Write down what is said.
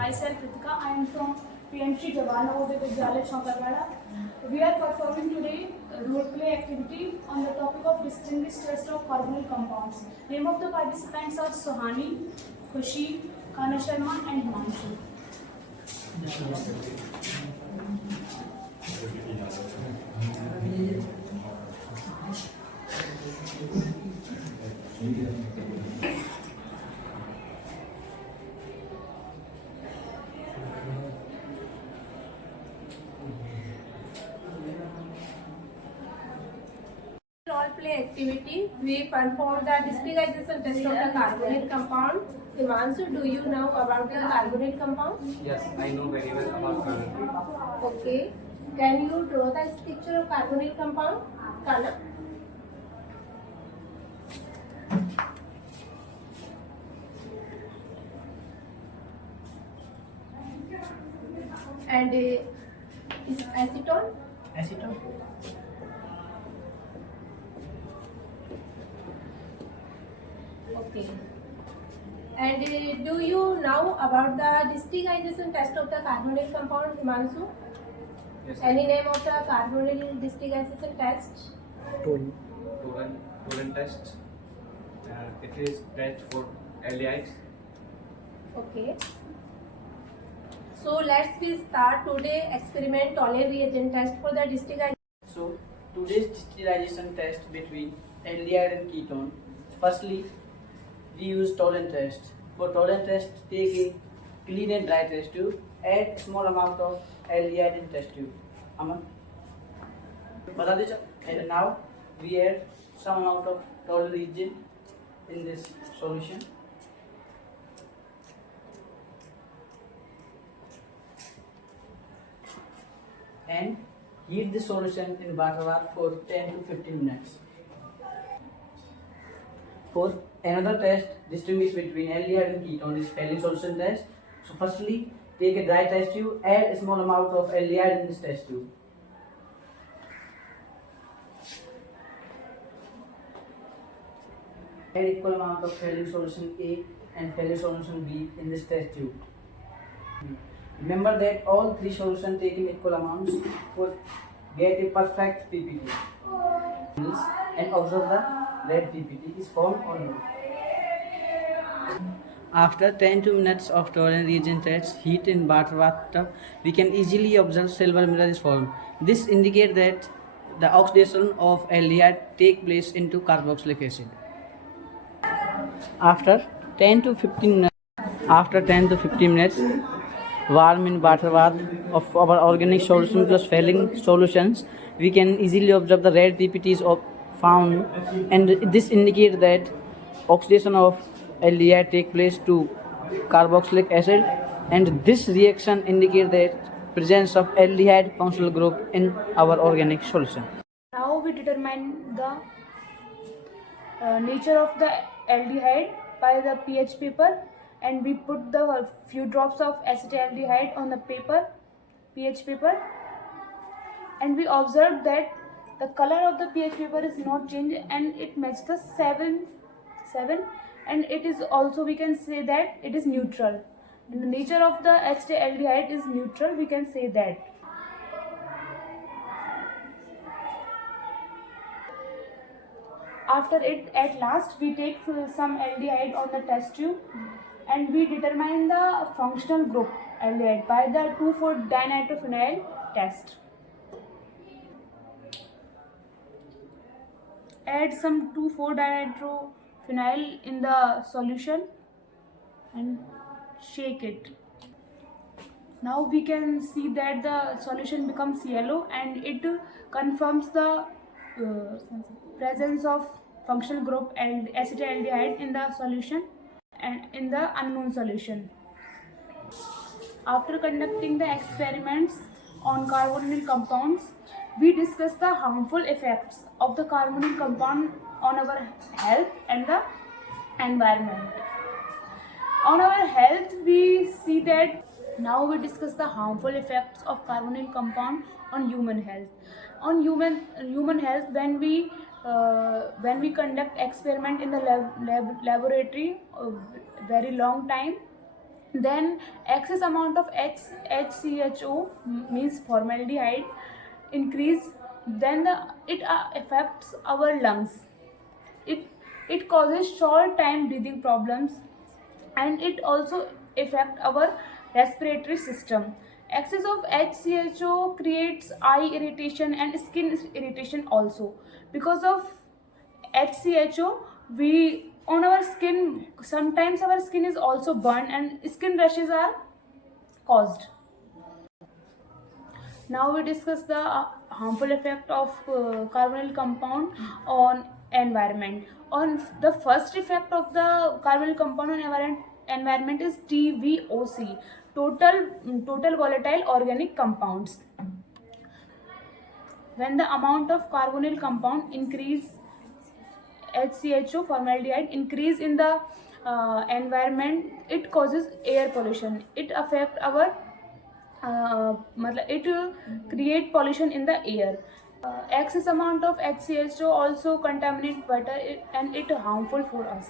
Myself Ritika, I am from PMC Jawan Navodaya Vidyalaya Chankarwada. We are performing today a role play activity on the topic of distinguished test of carbonyl compounds. Name of the participants are Sohani, Khushi, Kana Sharma and Himanshu. Role play activity, we perform the discretization test of the carbonyl compound. Himanshu, do you know about the carbonyl compound? Yes, I know very well about carbonyl. Okay. Can you draw the picture of carbonyl compound? Kana? And is acetone? Acetone? Okay. And do you know about the discretization test of the carbonyl compound, Himanshu? Yes. Any name of the carbonyl discretization test? Tolan test. It is test for aldehydes. Okay. So let's we start today experiment Tolley reagent test for the discretization. So today's discretization test between aldehyde and ketone. Firstly, we use Tolley test. For Tolley test, take a clean and dry test tube. Add small amount of aldehyde in test tube. Aman, बता दीजिए. And now we add some amount of Tolley reagent in this solution. And heat the solution in water bath for 10 to 15 minutes. For another test, distinguish between aldehyde and ketone is Fehling solution test. So firstly, take a dry test tube, add a small amount of aldehyde in this test tube. Add equal amount of Fehling solution A and Fehling solution B in this test tube. Remember that all three solutions taken equal amounts would get a perfect PPT. And observe the red PPT is formed or not. After 10 to minutes of Tolley reagent test, heat in bathtub, we can easily observe silver mirror is formed. This indicates that the oxidation of aldehyde take place into carboxylic acid. After 10 to 15 minutes, warm in water bath of our organic solution plus Fehling solutions, we can easily observe the red PPTs found, and this indicates that oxidation of aldehyde take place to carboxylic acid, and this reaction indicates that presence of aldehyde functional group in our organic solution. Now we determine the nature of the aldehyde by the pH paper, and we put the few drops of acetaldehyde on the pH paper, and we observed that the color of the pH paper is not changed and it matches the 7, and it is also, we can say that it is neutral. And the nature of the acetaldehyde is neutral, we can say that. After it, at last, we take some aldehyde on the test tube and we determine the functional group aldehyde by the 2,4-dinitrophenyl test. Add some 2,4-dinitrophenyl in the solution and shake it. Now we can see that the solution becomes yellow and it confirms the presence of functional group and acetaldehyde in the solution and in the unknown solution. After conducting the experiments on carbonyl compounds, we discuss the harmful effects of the carbonyl compound on our health and the environment. On our health, we see that now we discuss the harmful effects of carbonyl compound on human health. On human health, when we conduct experiment in the laboratory very long time, Then excess amount of HCHO means formaldehyde increase. Then it affects our lungs. It it causes short time breathing problems, and it also affect our respiratory system. Excess of HCHO creates eye irritation and skin irritation also. Because of HCHO, we on our skin, sometimes our skin is also burned and skin rashes are caused. Now we discuss the harmful effect of carbonyl compound on environment. On the first effect of the carbonyl compound on environment is TVOC, total volatile organic compounds. When the amount of carbonyl compound increase, HCHO formaldehyde increase in the environment, it causes air pollution. It affect our it create pollution in the air. Excess amount of HCHO also contaminate water, and it harmful for us.